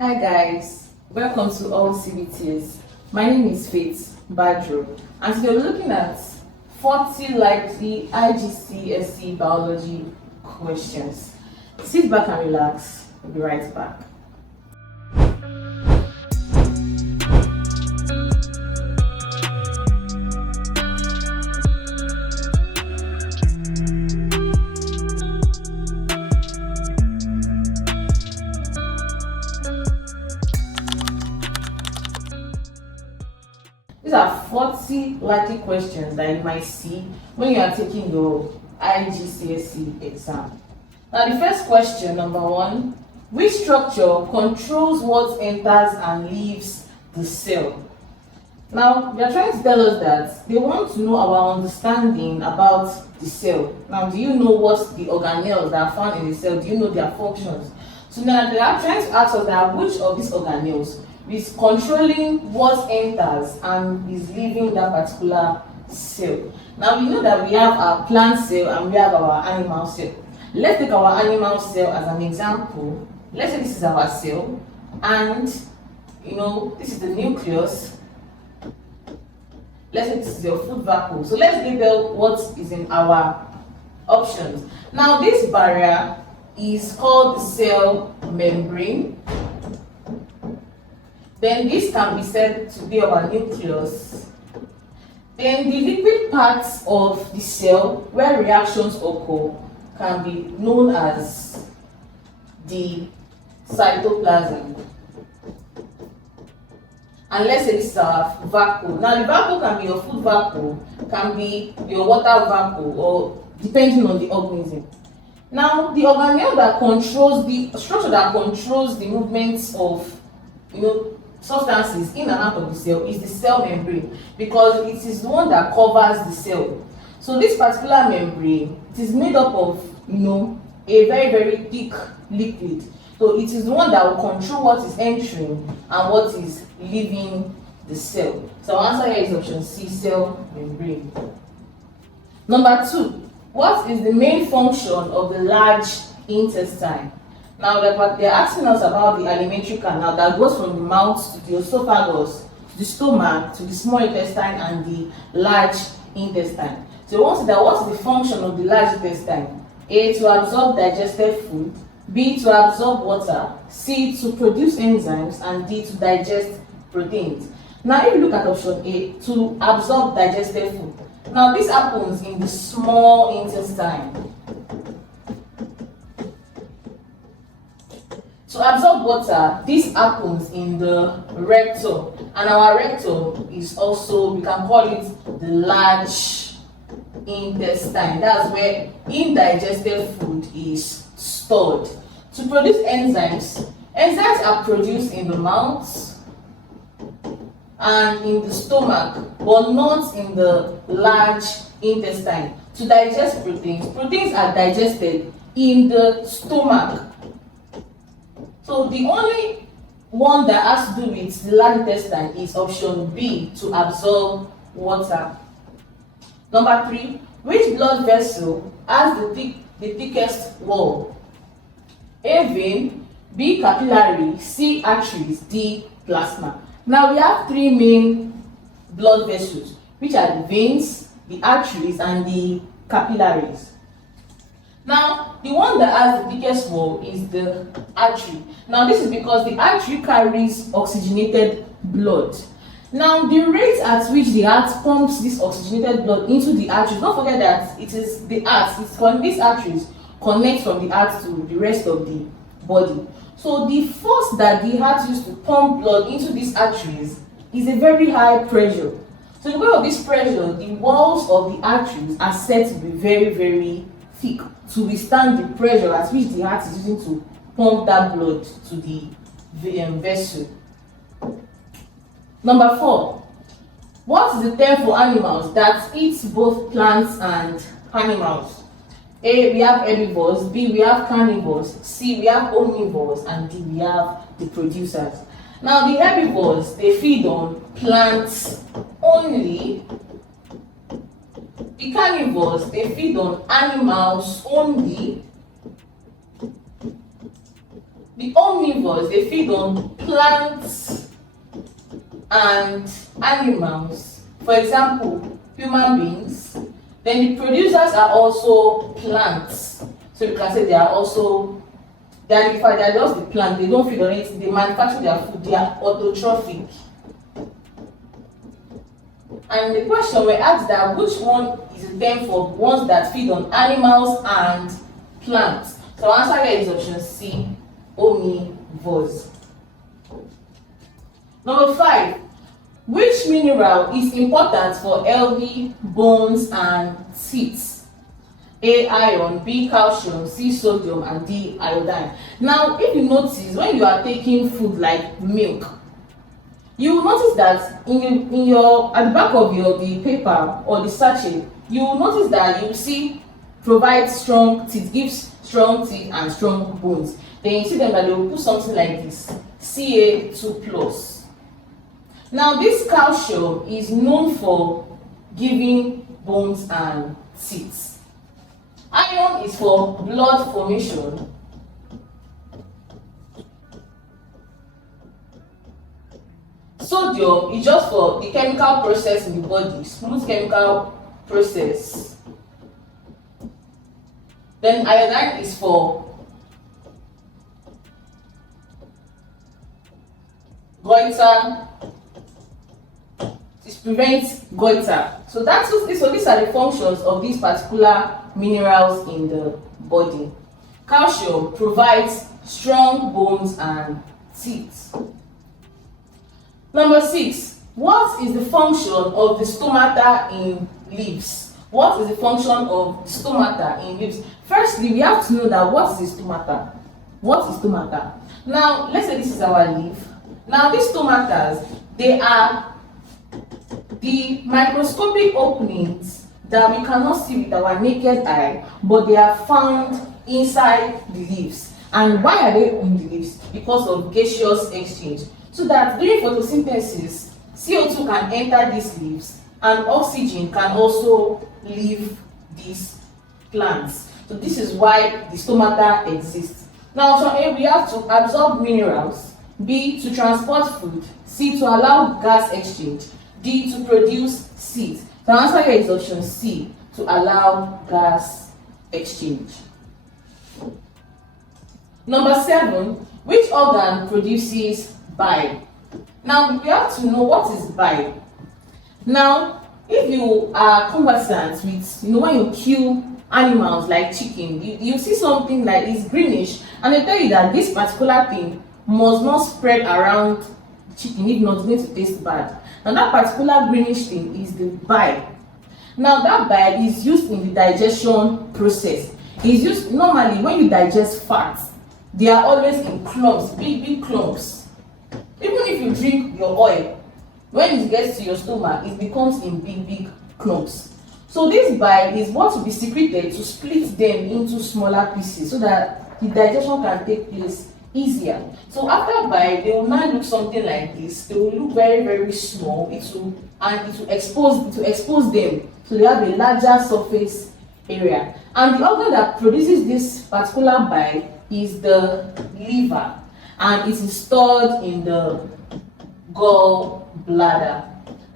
Hi guys, welcome to all CBTs. My name is Faith Badro, and today we're looking at 40 likely IGCSE Biology questions. Sit back and relax, we'll be right back. These are 40 likely questions that you might see when you are taking your IGCSE exam. Now, the first question, number one, which structure controls what enters and leaves the cell? Now, they are trying to tell us that they want to know our understanding about the cell. Now, do you know what the organelles that are found in the cell? Do you know their functions? So now they are trying to ask us that which of these organelles is controlling what enters and is leaving that particular cell. Now, we know that we have our plant cell and we have our animal cell. Let's take our animal cell as an example. Let's say this is our cell, and this is the nucleus. Let's say this is your food vacuole. So let's label what is in our options. Now, this barrier is called the cell membrane. Then this can be said to be our nucleus. Then the liquid parts of the cell where reactions occur can be known as the cytoplasm. And let's say this is our vacuole. Now, the vacuole can be your food vacuole, can be your water vacuole, or depending on the organism. Now, the organelle that controls the structure that controls the movements of substances in and out of the cell is the cell membrane, because it is the one that covers the cell. So this particular membrane, it is made up of a very, very thick liquid. So it is the one that will control what is entering and what is leaving the cell. So our answer here is option C, cell membrane. Number two, what is the main function of the large intestine? Now they're asking us about the alimentary canal that goes from the mouth to the esophagus, to the stomach, to the small intestine and the large intestine. So once that, what's the function of the large intestine? A, to absorb digested food. B, to absorb water. C, to produce enzymes. And D, to digest proteins. Now, if you look at option A, to absorb digested food. Now, this happens in the small intestine. To absorb water, this happens in the rectum, and our rectum is also, we can call it the large intestine. That's where indigested food is stored. To produce enzymes, enzymes are produced in the mouth and in the stomach, but not in the large intestine. To digest proteins, proteins are digested in the stomach. So the only one that has to do with the large intestine is option B, to absorb water. Number three, which blood vessel has the thickest wall? A, vein. B, capillary. C, arteries. D, plasma. Now we have three main blood vessels, which are the veins, the arteries, and the capillaries. Now, the one that has the thickest wall is the artery. Now, this is because the artery carries oxygenated blood. Now, the rate at which the heart pumps this oxygenated blood into the arteries, don't forget that it is the heart, these arteries connect from the heart to the rest of the body. So, the force that the heart uses to pump blood into these arteries is a very high pressure. So, because of this pressure, the walls of the arteries are said to be very, very thick to withstand the pressure at which the heart is using to pump that blood to the vessel. Number four, what is the term for animals that eat both plants and animals? A, we have herbivores. B, we have carnivores. C, we have omnivores. And D, we have the producers. Now, the herbivores, they feed on plants only. The carnivores, they feed on animals only. The omnivores, they feed on plants and animals. For example, human beings. Then the producers are also plants. So you can say they are just the plant. They don't feed on it. They manufacture their food. They are autotrophic. And the question we asked that which one is the term for ones that feed on animals and plants? So our answer here is option C, omnivores. Number 5, which mineral is important for healthy bones and teeth? A, iron, B, calcium, C, sodium, and D, iodine. Now, if you notice, when you are taking food like milk, you will notice that at the back of the paper or the sachet, you will notice that you see provides strong teeth, gives strong teeth and strong bones. Then you see them that they will put something like this, Ca2+. Now this calcium is known for giving bones and teeth. Iron is for blood formation. Sodium is just for the chemical process in the body, smooth chemical process. Then iodine is for goiter. It prevents goiter. So these are the functions of these particular minerals in the body. Calcium provides strong bones and teeth. Number 6, what is the function of the stomata in leaves? What is the function of the stomata in leaves? Firstly, we have to know that what is the stomata? What is stomata? Now, let's say this is our leaf. Now, these stomatas, they are the microscopic openings that we cannot see with our naked eye, but they are found inside the leaves. And why are they in the leaves? Because of gaseous exchange. So that during photosynthesis, CO2 can enter these leaves and oxygen can also leave these plants. So this is why the stomata exists. Now, option A, we have to absorb minerals. B, to transport food. C, to allow gas exchange. D, to produce seeds. The answer here is option C, to allow gas exchange. Number 7, which organ produces bile? Now, we have to know what is bile. Now, if you are conversant with, when you kill animals like chicken, you see something like it's greenish, and they tell you that this particular thing must not spread around chicken, if not, it's going to taste bad. And that particular greenish thing is the bile. Now, that bile is used in the digestion process. It's used normally when you digest fats. They are always in clumps, big clumps. Even if you drink your oil, when it gets to your stomach, it becomes in big clumps. So this bile is what will be secreted to split them into smaller pieces so that the digestion can take place easier. So after bile, they will now look something like this. They will look very small. It will expose them, so they have a larger surface area. And the organ that produces this particular bile is the liver, and it is stored in the gallbladder.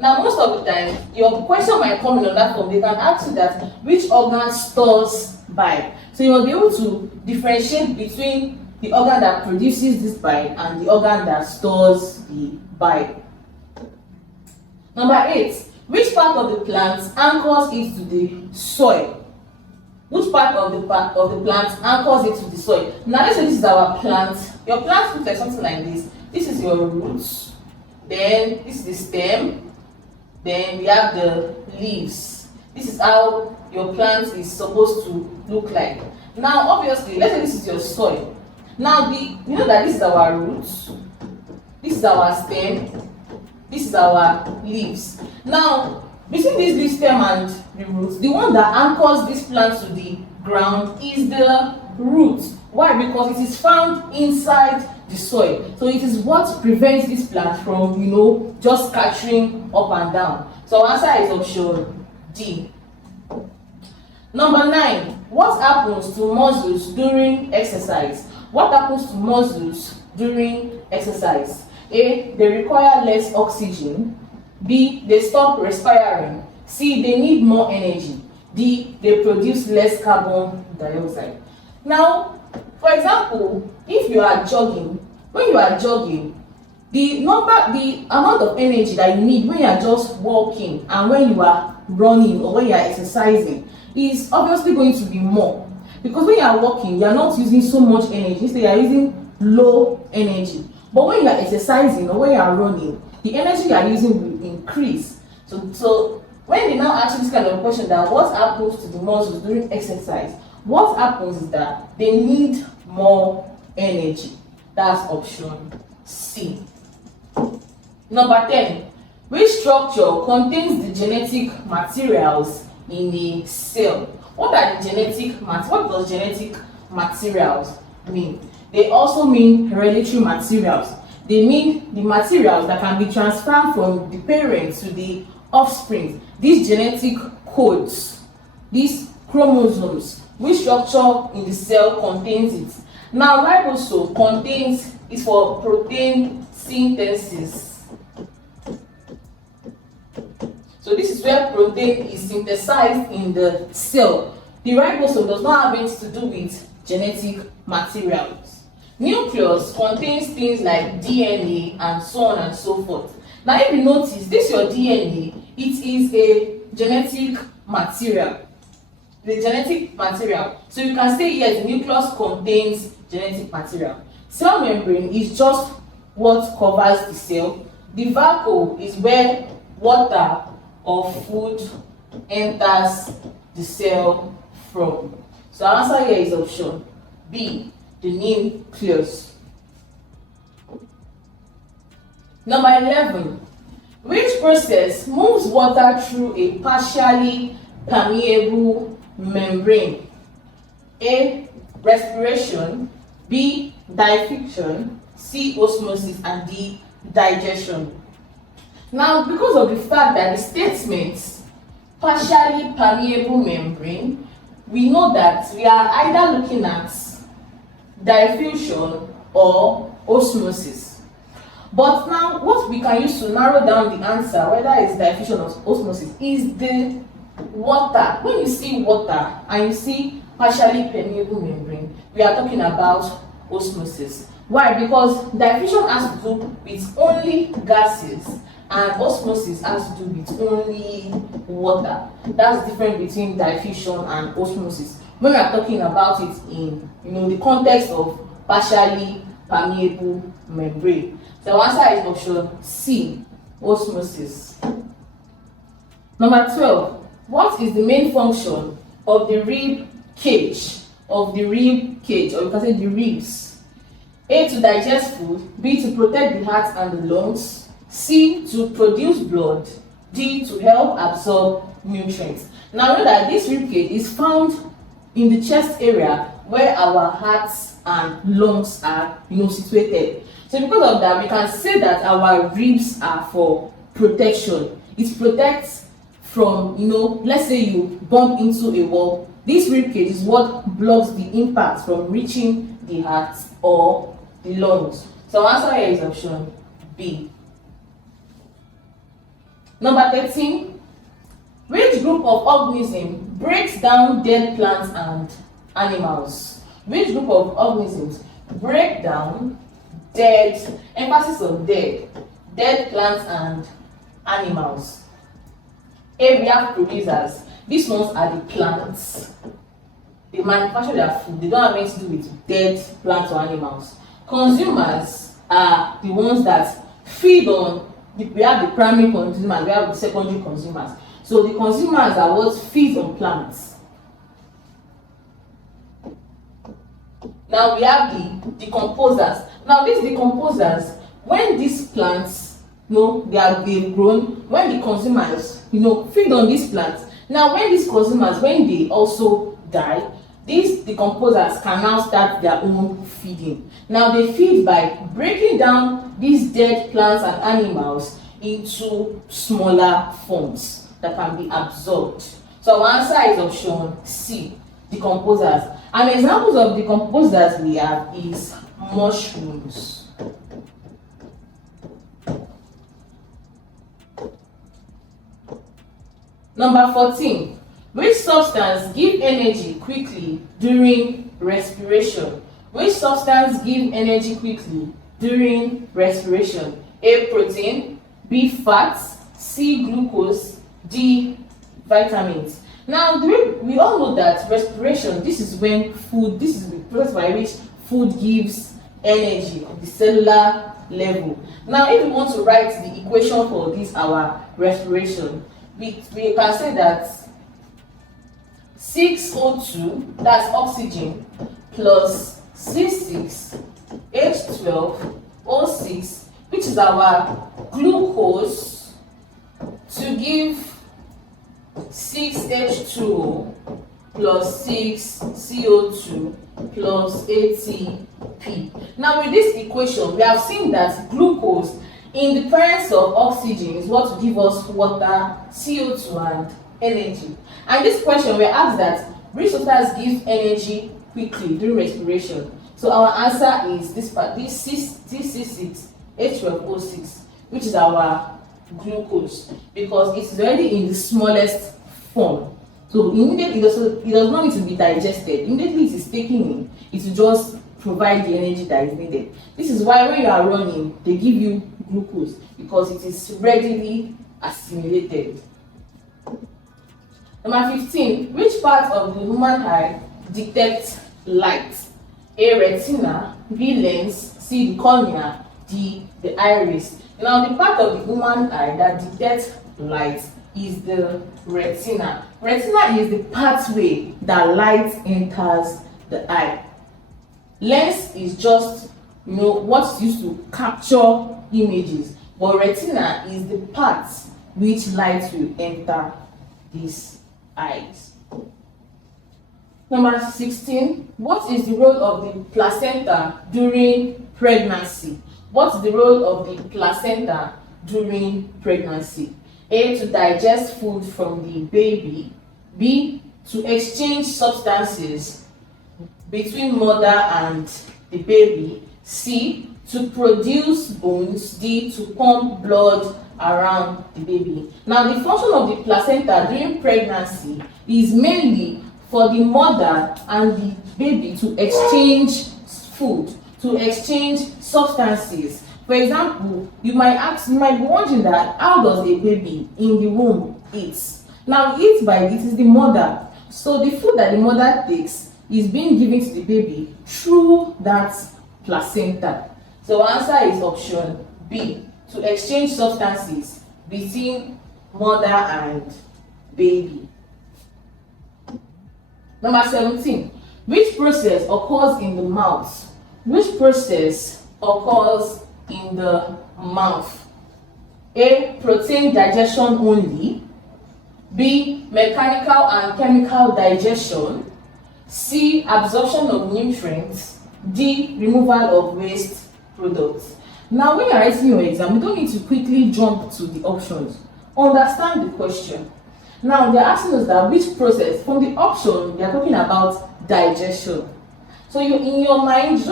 Now, most of the time, your question might come in on that form. They can ask you that which organ stores bile. So you will be able to differentiate between the organ that produces this bile and the organ that stores the bile. Number 8, which part of the plant anchors it to the soil? Which part of the plant anchors it to the soil? Now, let's say this is our plant. Your plant looks like something like this. This is your roots. Then this is the stem. Then we have the leaves. This is how your plant is supposed to look like. Now, obviously, let's say this is your soil. Now, you know that this is our roots. This is our stem. This is our leaves. Now, between this leaf stem and the roots, the one that anchors this plant to the ground is the root. Why? Because it is found inside the soil. So it is what prevents this plant from, just scattering up and down. So our answer is option D. Number 9, what happens to muscles during exercise? What happens to muscles during exercise? A. They require less oxygen. B. They stop respiring. C. They need more energy. D. They produce less carbon dioxide. Now, for example, if you are jogging, when you are jogging, the amount of energy that you need when you are just walking and when you are running or when you are exercising is obviously going to be more, because when you are walking you are not using so much energy, so you are using low energy. But when you are exercising or when you are running, the energy you are using will increase. So when they now ask this kind of question, that what happens to the muscles during exercise, what happens is that they need more energy. That's option C. Number 10. Which structure contains the genetic materials in a cell? What does genetic materials mean? They also mean hereditary materials. They mean the materials that can be transferred from the parents to the offspring. These genetic codes, these chromosomes, which structure in the cell contains it? Now, ribosome is for protein synthesis. So this is where protein is synthesized in the cell. The ribosome does not have anything to do with genetic materials. Nucleus contains things like DNA and so on and so forth. Now, if you notice, this your DNA, it is a genetic material. The genetic material. So you can say yes, the nucleus contains genetic material. Cell membrane is just what covers the cell. The vacuole is where water or food enters the cell from. So our answer here is option B, the nucleus. Number 11. Which process moves water through a partially permeable membrane? A. Respiration. B. Diffusion. C. Osmosis. And D. Digestion. Now, because of the fact that the statements partially permeable membrane, we know that we are either looking at diffusion or osmosis. But now, what we can use to narrow down the answer, whether it's diffusion or osmosis, is the water. When you see water and you see partially permeable membrane, we are talking about osmosis. Why? Because diffusion has to do with only gases and osmosis has to do with only water. That's different between diffusion and osmosis when we are talking about it in the context of partially permeable membrane. So the answer is option C, osmosis. Number 12. What is the main function of the rib cage? Or you can say the ribs. A. To digest food. B. To protect the heart and the lungs. C. To produce blood. D. To help absorb nutrients. Now know that this rib cage is found in the chest area where our hearts and lungs are situated. So because of that, we can say that our ribs are for protection. It protects from, let's say you bump into a wall. This rib cage is what blocks the impact from reaching the heart or the lungs. So our answer here is option B. Number 13. Which group of organisms breaks down dead plants and animals? Which group of organisms break down dead, emphasis on dead plants and animals? A. We have producers. These ones are the plants. They manufacture their food. They don't have anything to do with dead plants or animals. Consumers are the ones that feed on. We have the primary consumers, we have the secondary consumers. So the consumers are what feed on plants. Now we have the decomposers. Now these decomposers, when these plants, they've grown, when the consumers, feed on these plants. Now when these consumers, when they also die, these decomposers can now start their own feeding. Now they feed by breaking down these dead plants and animals into smaller forms that can be absorbed. So our answer is option C, decomposers. And examples of decomposers we have is mushrooms. Number 14. Which substance give energy quickly during respiration? Which substance give energy quickly during respiration? A. Protein, B. Fats, C. Glucose, D. Vitamins. Now, we all know that respiration, this is when food, this is the process by which food gives energy at the cellular level. Now, if we want to write the equation for this, our respiration, we can say that 6O2, that's oxygen, plus C6H12O6, which is our glucose, to give 6H2O plus 6CO2 plus ATP. Now, with this equation, we have seen that glucose in the presence of oxygen is what will give us water, CO2, and energy. And this question, we asked that which substance gives energy quickly during respiration. So our answer is this part, this C6H12O6, which is our glucose, because it is already in the smallest form. So immediately it does not need to be digested. Immediately it is taken in, it will just provide the energy that is needed. This is why when you are running, they give you glucose, because it is readily assimilated. Number 15. Which part of the human eye detects light? A. Retina, B. lens, C. the cornea, D. the iris. Now, the part of the human eye that detects light is the retina. Retina is the pathway that light enters the eye. Lens is just, what's used to capture images, but retina is the part which light will enter these eyes. Number 16. What is the role of the placenta during pregnancy? What's the role of the placenta during pregnancy? A. To digest food from the baby. B. To exchange substances between mother and the baby. C. To produce bones. D. To pump blood around the baby. Now, the function of the placenta during pregnancy is mainly for the mother and the baby to exchange food, to exchange substances. For example, you might be wondering that how does a baby in the womb eat? Now, it is the mother. So the food that the mother takes is being given to the baby through that placenta. So answer is option B, to exchange substances between mother and baby. Number 17. Which process occurs in the mouth? Which process occurs in the mouth? A. Protein digestion only. B. Mechanical and chemical digestion. C. Absorption of nutrients. D. Removal of waste products. Now, when you are writing your exam, you don't need to quickly jump to the options. Understand the question. Now, they are asking us that which process. From the option, they are talking about digestion. So in your mind, you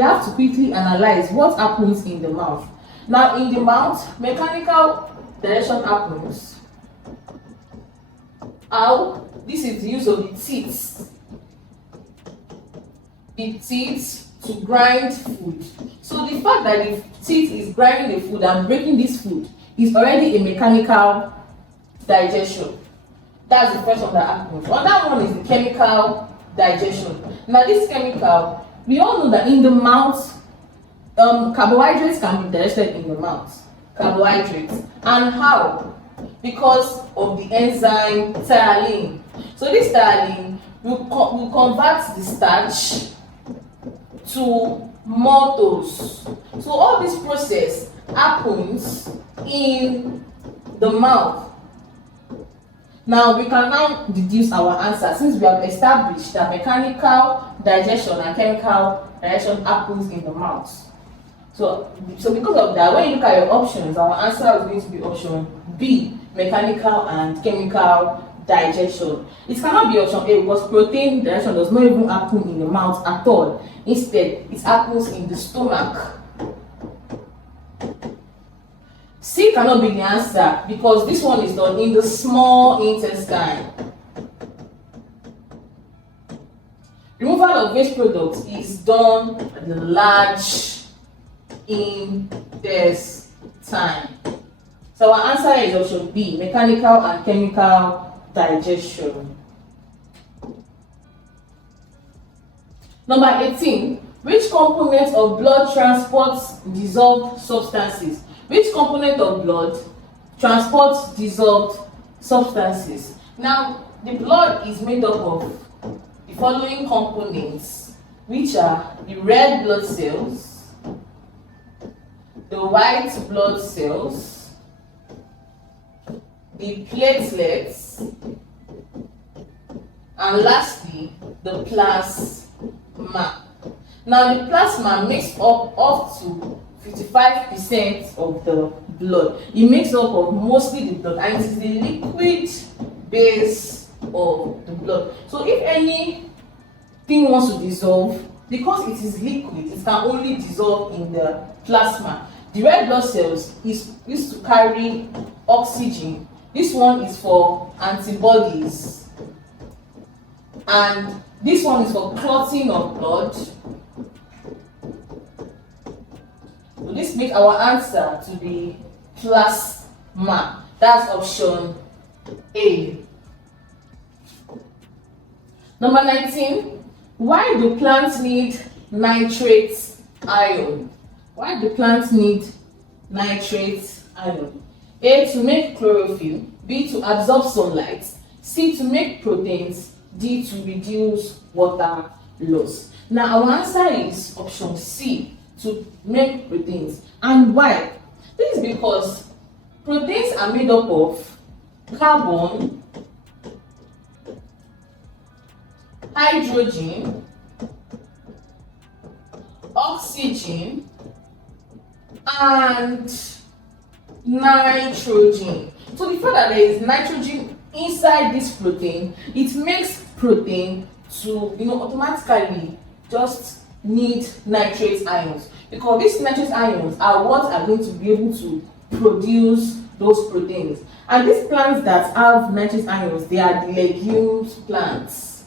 have to quickly analyze what happens in the mouth. Now, in the mouth, mechanical digestion happens. How? This is the use of the teeth. The teeth to grind food. So the fact that the teeth is grinding the food and breaking this food is already a mechanical digestion. That's the first one that happens. Another one is the chemical digestion. Now, this chemical, we all know that in the mouth, carbohydrates can be digested in the mouth. Carbohydrates. And how? Because of the enzyme ptyalin. So this ptyalin will convert the starch to maltose. So all this process happens in the mouth. Now, we can now deduce our answer since we have established that mechanical digestion and chemical digestion happens in the mouth. So because of that, when you look at your options, our answer is going to be option B, mechanical and chemical digestion. It cannot be option A because protein digestion does not even happen in the mouth at all. Instead, it happens in the stomach. C cannot be the answer because this one is done in the small intestine. Removal of waste products is done in the large intestine. So our answer is option B, mechanical and chemical digestion. Number 18, which component of blood transports dissolved substances? Which component of blood transports dissolved substances? Now, the blood is made up of the following components, which are the red blood cells, the white blood cells, the platelets, and lastly, the plasma. Now, the plasma makes up to 55% of the blood. It makes up of mostly the blood, and it is the liquid base of the blood. So if anything wants to dissolve, because it is liquid, it can only dissolve in the plasma. The red blood cells is used to carry oxygen. This one is for antibodies, and this one is for clotting of blood. So this makes our answer to be plasma. That's option A. Number 19, why do plants need nitrate ion? Why do plants need nitrate ion? A, to make chlorophyll, B, to absorb sunlight, C, to make proteins, D, to reduce water loss. Now our answer is option C, to make proteins. And why? This is because proteins are made up of carbon, hydrogen, oxygen, and nitrogen. So the fact that there is nitrogen inside this protein, it makes protein to automatically just need nitrate ions, because these nitrate ions are what are going to be able to produce those proteins. And these plants that have nitrate ions, they are the legumes plants.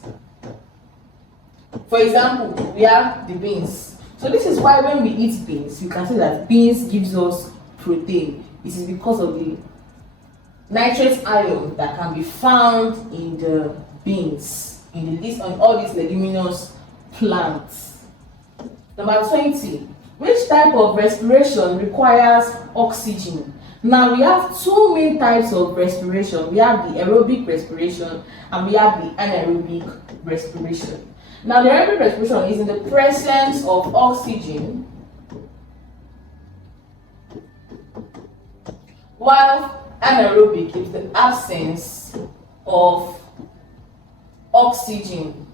For example, we have the beans. So this is why when we eat beans, you can see that beans gives us protein. It is because of the nitrate ion that can be found in the beans, on all these leguminous plants. Number 20, which type of respiration requires oxygen? Now we have two main types of respiration. We have the aerobic respiration and we have the anaerobic respiration. Now the aerobic respiration is in the presence of oxygen, while anaerobic is the absence of oxygen.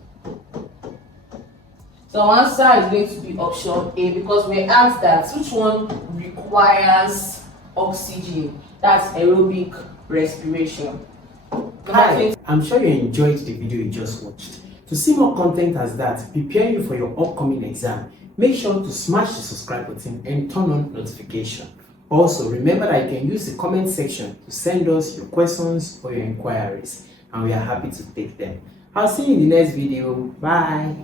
So our answer is going to be option A, because we asked that which one requires oxygen. That's aerobic respiration. Hi, I'm sure you enjoyed the video you just watched. To see more content as that, preparing you for your upcoming exam, make sure to smash the subscribe button and turn on notification. Also, remember that you can use the comment section to send us your questions or your inquiries, and we are happy to take them. I'll see you in the next video. Bye.